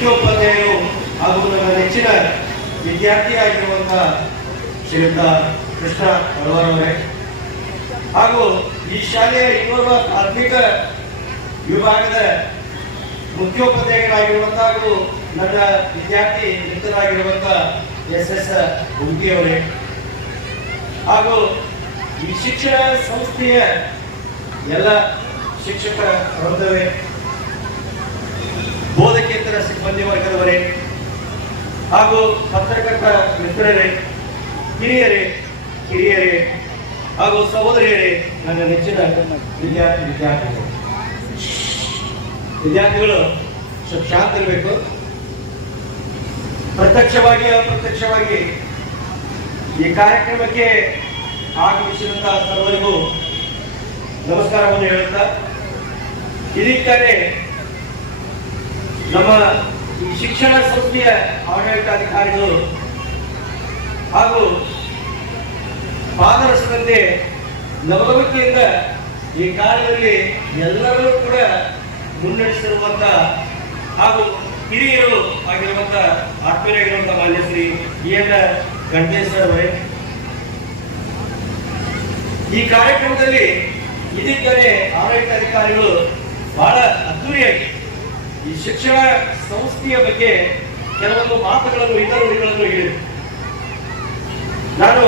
ಮುಖ್ಯೋಪಾಧ್ಯಾಯರು ಹಾಗೂ ನನ್ನ ನೆಚ್ಚಿನ ವಿದ್ಯಾರ್ಥಿಯಾಗಿರುವಂತಹ ಶ್ರೀಯುತ ಕೃಷ್ಣ ಅವರೇ. ಹಾಗೂ ಈ ಶಾಲೆಯ ಇನ್ನೋರ್ವ ಪ್ರಾಥಮಿಕ ವಿಭಾಗದ ಮುಖ್ಯೋಪಾಧ್ಯಾಯರಾಗಿರುವಂತಹ ಹಾಗೂ ನನ್ನ ವಿದ್ಯಾರ್ಥಿ ಮಿತ್ರರಾಗಿರುವಂತಹ ಎಸ್ ಎಸ್ ಅವರೇ. ಹಾಗೂ ಈ ಶಿಕ್ಷಣ ಸಂಸ್ಥೆಯ ಎಲ್ಲ ಶಿಕ್ಷಕರ ವೃಂದವೇ. ಬೋಧಕೇತರ ಸಿಬ್ಬಂದಿ ವರ್ಗದವರೇ ಹಾಗೂ ಪತ್ರಕರ್ತ ಮಿತ್ರರೇ, ಹಿರಿಯರೇ ಹಿರಿಯರೇ ಹಾಗೂ ಸಹೋದರಿಯರೇ, ನನ್ನ ನೆಚ್ಚಿನ ವಿದ್ಯಾರ್ಥಿ ವಿದ್ಯಾರ್ಥಿಗಳು. ವಿದ್ಯಾರ್ಥಿಗಳು, ಸ್ವಲ್ಪ ಶಾಂತ ಇರಬೇಕು. ಪ್ರತ್ಯಕ್ಷವಾಗಿ ಅಪ್ರತ್ಯಕ್ಷವಾಗಿ ಈ ಕಾರ್ಯಕ್ರಮಕ್ಕೆ ಆಗಮಿಸಿದಂತಹ ಸರ್ವರಿಗೂ ನಮಸ್ಕಾರವನ್ನು ಹೇಳುತ್ತಾ ಇದಕ್ಕಾಗಿ ನಮ್ಮ ಶಿಕ್ಷಣ ಸಂಸ್ಥೆಯ ಆಡಳಿತಾಧಿಕಾರಿಗಳು ಹಾಗೂ ಪಾದರಸದಂತೆ ನವಲವಿಕೆಯಿಂದ ಈ ಕಾರ್ಯದಲ್ಲಿ ಎಲ್ಲರೂ ಕೂಡ ಮುನ್ನಡೆಸಿರುವಂತ ಹಾಗೂ ಹಿರಿಯರು ಆಗಿರುವಂತ ಆತ್ಮೀಯರಾಗಿರುವಂತ ಮಾನ್ಯ ಶ್ರೀ ಎನ್ ಗಣೇಶ್ ಅವರೇ. ಈ ಕಾರ್ಯಕ್ರಮದಲ್ಲಿ ಇದೀಗಲೇ ಆಡಳಿತಾಧಿಕಾರಿಗಳು ಬಹಳ ಅದ್ದೂರಿಯಾಗಿ ಈ ಶಿಕ್ಷಣ ಸಂಸ್ಥೆಯ ಬಗ್ಗೆ ಕೆಲವೊಂದು ಮಾತುಗಳನ್ನು ಇತರುಗಳನ್ನು ಹೇಳಿದೆ ನಾನು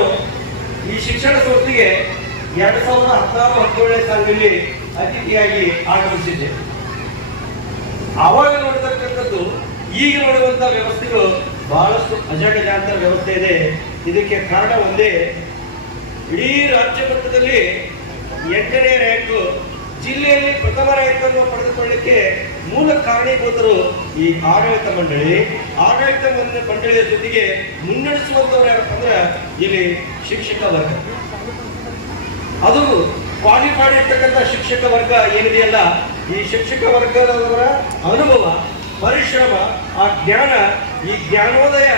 ಈ ಶಿಕ್ಷಣ ಸಂಸ್ಥೆಗೆ ಎರಡ್ ಸಾವಿರದ ಹದಿನಾರು, ಹದಿನೇಳನೇ ಸಾಲಿನಲ್ಲಿ ಅತಿಥಿಯಾಗಿ ಆಗಮಿಸಿದ್ದೆ. ಆವಾಗ ನೋಡತಕ್ಕಂಥದ್ದು ಈಗ ನೋಡುವಂತ ವ್ಯವಸ್ಥೆಗಳು ಬಹಳಷ್ಟು ಅಜಗಜಾಂತರ ವ್ಯವಸ್ಥೆ ಇದೆ. ಇದಕ್ಕೆ ಕಾರಣ ಒಂದೇ, ಇಡೀ ರಾಜ್ಯ ಮಟ್ಟದಲ್ಲಿ ಎಂಟನೇ ರ್ಯಾಂಕು ಜಿಲ್ಲೆಯಲ್ಲಿ ಪ್ರಥಮ ಪಡೆದುಕೊಳ್ಳಕ್ಕೆ ಪಡೆದುಕೊಳ್ಳಲಿಕ್ಕೆ ಮೂಲ ಕಾರಣೀಭೂತರು ಈ ಆಡಳಿತ ಮಂಡಳಿ. ಆಡಳಿತ ಮಂಡಳಿಯ ಜೊತೆಗೆ ಮುನ್ನಡೆಸುವಂತವ್ರು ಯಾರಪ್ಪ ಅಂದ್ರೆ ಇಲ್ಲಿ ಶಿಕ್ಷಕ ವರ್ಗ. ಅದು ಕ್ವಾಲಿಫೈಡ್ ಇರ್ತಕ್ಕಂಥ ಶಿಕ್ಷಕ ವರ್ಗ ಏನಿದೆಯಲ್ಲ, ಈ ಶಿಕ್ಷಕ ವರ್ಗದವರ ಅನುಭವ, ಪರಿಶ್ರಮ, ಆ ಜ್ಞಾನ, ಈ ಜ್ಞಾನೋದಯ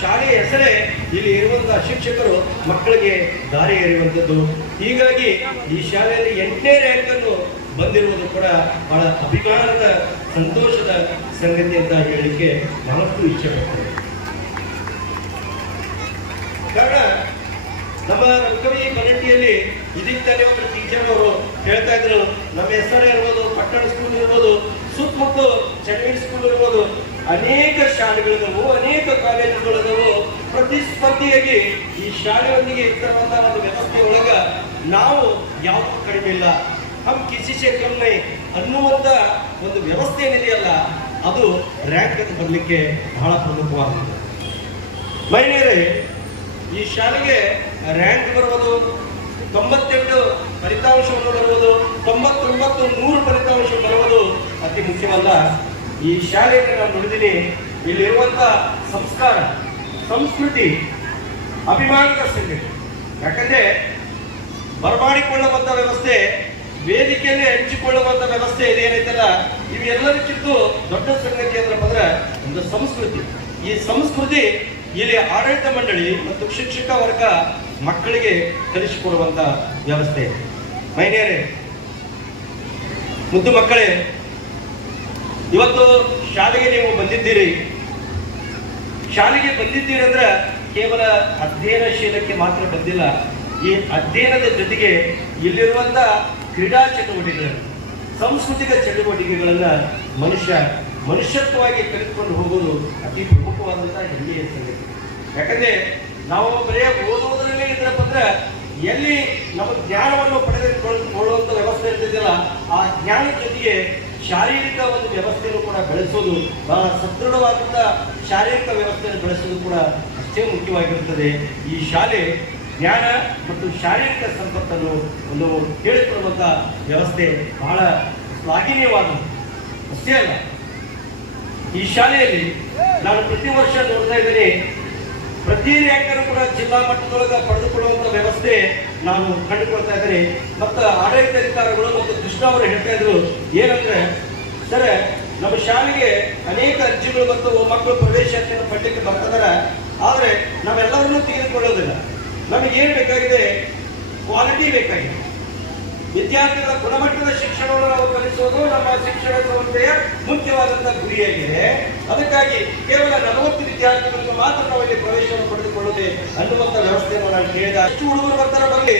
ಶಾಲೆಯ ಹೆಸರೇ ಇಲ್ಲಿ ಇರುವಂತಹ ಶಿಕ್ಷಕರು ಮಕ್ಕಳಿಗೆ ದಾರಿ ಎರೆಯುವಂಥದ್ದು. ಹೀಗಾಗಿ ಈ ಶಾಲೆಯಲ್ಲಿ ಎಂಟನೇ ರ್ಯಾಂಕ್ ಅನ್ನು ಬಂದಿರುವುದು ಕೂಡ ಬಹಳ ಅಭಿಮಾನದ, ಸಂತೋಷದ ಸಂಗತಿ ಅಂತ ಹೇಳಲಿಕ್ಕೆ ಬಹಳಷ್ಟು ಇಚ್ಛೆ ಪಡ್ತೇನೆ. ಕಾರಣ, ನಮ್ಮ ರಂಗವಿ ಕಮಿಟಿಯಲ್ಲಿ ಇದಕ್ಕೆ ತಾನೇ ಒಬ್ಬರು ಟೀಚರ್ ಅವರು ಹೇಳ್ತಾ ಇದ್ರು, ನಮ್ಮ ಹೆಸರು ಇರ್ಬೋದು, ಪಟ್ಟಣ ಸ್ಕೂಲ್ ಇರ್ಬೋದು, ಸುತ್ತಮುತ್ತ ಚೆನ್ನೈ ಸ್ಕೂಲ್ ಇರ್ಬೋದು, ಅನೇಕ ಶಾಲೆಗಳಿದವು, ಅನೇಕ ಕಾಲೇಜುಗಳಿದವು ಈ ಶಾಲೆಯೊಂದಿಗೆ ಇರ್ತಕ್ಕಂಥ ಒಂದು ವ್ಯವಸ್ಥೆ ಒಳಗ ನಾವು ಯಾವುದು ಕಡಿಮೆ ಇಲ್ಲ. ಹಮ್ ಕಿಸಿ ಸೆ ಅನ್ನುವಂಥ ಒಂದು ವ್ಯವಸ್ಥೆ ಏನಿದೆಯಲ್ಲ ಅದು ರ್ಯಾಂಕ್ ಅಂತ ಬರಲಿಕ್ಕೆ ಬಹಳ ಪ್ರಮುಖವಾಗಿದೆ ಮಹಿಳೆಯರೇ, ಈ ಶಾಲೆಗೆ ರ್ಯಾಂಕ್ ಬರುವುದು ತೊಂಬತ್ತೆಂಟು ಫಲಿತಾಂಶವನ್ನು ಬರುವುದು ತೊಂಬತ್ತೊಂಬತ್ತು ನೂರು ಫಲಿತಾಂಶ ಬರುವುದು ಅತಿ ಮುಖ್ಯವಲ್ಲ. ಈ ಶಾಲೆಯಲ್ಲಿ ನಾನು ನೋಡಿದ್ದೀನಿ ಇಲ್ಲಿರುವಂತ ಸಂಸ್ಕಾರ, ಸಂಸ್ಕೃತಿ ಅಭಿಮಾನದ ಸಂಗತಿ. ಯಾಕಂದ್ರೆ ಬರಮಾಡಿಕೊಳ್ಳುವಂತ ವ್ಯವಸ್ಥೆ, ವೇದಿಕೆಯಲ್ಲಿ ಹಂಚಿಕೊಳ್ಳುವಂಥ ವ್ಯವಸ್ಥೆ ಇದೇನೈತಲ್ಲ ಇವೆಲ್ಲದಕ್ಕಿಂತ ದೊಡ್ಡ ಸಂಗತಿ ಏನಪ್ಪ ಅಂದ್ರೆ ಒಂದು ಸಂಸ್ಕೃತಿ. ಈ ಸಂಸ್ಕೃತಿ ಇಲ್ಲಿ ಆಡಳಿತ ಮಂಡಳಿ ಮತ್ತು ಶಿಕ್ಷಕ ವರ್ಗ ಮಕ್ಕಳಿಗೆ ಕಲಿಸಿಕೊಡುವಂತ ವ್ಯವಸ್ಥೆ ಮೈನೇರೆ ಮುದ್ದು ಮಕ್ಕಳೇ, ಇವತ್ತು ಶಾಲೆಗೆ ನೀವು ಬಂದಿದ್ದೀರಿ. ಶಾಲೆಗೆ ಬಂದಿದ್ದೀರಿ ಅಂದ್ರೆ ಕೇವಲ ಅಧ್ಯಯನಶೀಲಕ್ಕೆ ಮಾತ್ರ ಬಂದಿಲ್ಲ, ಈ ಅಧ್ಯಯನದ ಜೊತೆಗೆ ಇಲ್ಲಿರುವಂಥ ಕ್ರೀಡಾ ಚಟುವಟಿಕೆಗಳನ್ನು ಸಾಂಸ್ಕೃತಿಕ ಚಟುವಟಿಕೆಗಳನ್ನು ಮನುಷ್ಯ ಮನುಷ್ಯತ್ವವಾಗಿ ಕಲಿತುಕೊಂಡು ಹೋಗೋದು ಅತಿ ಪ್ರಮುಖವಾದಂತಹ ಹೆಮ್ಮೆಯ ಸಂಗತಿ. ಯಾಕಂದರೆ ನಾವು ಬರೀ ಓದುವುದರಲ್ಲೇ ಇದ್ರಪ್ಪ ಅಂದ್ರೆ ಎಲ್ಲಿ ನಮ್ಮ ಜ್ಞಾನವನ್ನು ಪಡೆದುಕೊಳ್ಳುವಂತ ವ್ಯವಸ್ಥೆ ಇರ್ತಿದೆಯಲ್ಲ ಆ ಜ್ಞಾನದ ಜೊತೆಗೆ ಶಾರೀರಿಕ ಒಂದು ವ್ಯವಸ್ಥೆಯನ್ನು ಕೂಡ ಬೆಳೆಸೋದು, ಬಹಳ ಸದೃಢವಾದಂಥ ಶಾರೀರಿಕ ವ್ಯವಸ್ಥೆಯನ್ನು ಬೆಳೆಸೋದು ಕೂಡ ಅಷ್ಟೇ ಮುಖ್ಯವಾಗಿರುತ್ತದೆ. ಈ ಶಾಲೆ ಜ್ಞಾನ ಮತ್ತು ಶಾರೀರಿಕ ಸಂಪತ್ತನ್ನು ಒಂದು ಹೇಳಿಕೊಳ್ಳುವಂತ ವ್ಯವಸ್ಥೆ ಬಹಳ ಶ್ಲಾಘನೀಯವಾದದ್ದು. ಅಷ್ಟೇ ಅಲ್ಲ, ಈ ಶಾಲೆಯಲ್ಲಿ ನಾನು ಪ್ರತಿ ವರ್ಷ ನೋಡ್ತಾ ಇದ್ದೇನೆ, ಪ್ರತಿ ರ್ಯಾಂಕರು ಕೂಡ ಜಿಲ್ಲಾ ಮಟ್ಟದೊಳಗೆ ಪಡೆದುಕೊಳ್ಳುವಂತ ವ್ಯವಸ್ಥೆ ನಾನು ಕಂಡುಕೊಳ್ತಾ ಇದ್ದೇನೆ. ಮತ್ತು ಆಡಳಿತಾಧಿಕಾರಿಗಳು ಮತ್ತು ಕೃಷ್ಣ ಅವರು ಹೇಳ್ತಾ ಇದ್ರು, ಏನಂದ್ರೆ, ಸರ್ ನಮ್ಮ ಶಾಲೆಗೆ ಅನೇಕ ಅರ್ಜಿಗಳು ಬಂದು ಮಕ್ಕಳು ಪ್ರವೇಶ ಪಡ್ಲಿಕ್ಕೆ ಬರ್ತಿದಾರ, ಆದ್ರೆ ನಾವೆಲ್ಲವನ್ನೂ ತೆಗೆದುಕೊಳ್ಳೋದಿಲ್ಲ ನಮಗೆ ಏನ್ ಬೇಕಾಗಿದೆ? ಕ್ವಾಲಿಟಿ ಬೇಕಾಗಿದೆ. ವಿದ್ಯಾರ್ಥಿಗಳ ಗುಣಮಟ್ಟದ ಶಿಕ್ಷಣವನ್ನು ನಾವು ಕಲಿಸುವುದು ನಮ್ಮ ಶಿಕ್ಷಣ ಸಂಸ್ಥೆಯ ಮುಖ್ಯವಾದಂತಹ ಗುರಿಯಾಗಿದೆ. ಅದಕ್ಕಾಗಿ ಕೇವಲ ನಲವತ್ತು ವಿದ್ಯಾರ್ಥಿಗಳನ್ನು ಮಾತ್ರ ನಾವು ಇಲ್ಲಿ ಪ್ರವೇಶವನ್ನು ಪಡೆದುಕೊಳ್ಳುತ್ತೆ ಅನ್ನುವಂಥ ವ್ಯವಸ್ಥೆಯನ್ನು ನಾನು ಕೇಳಿದ ಅಷ್ಟು ಹುಡುಗರು ಬರ್ತಾರೆ ಬರಲಿ.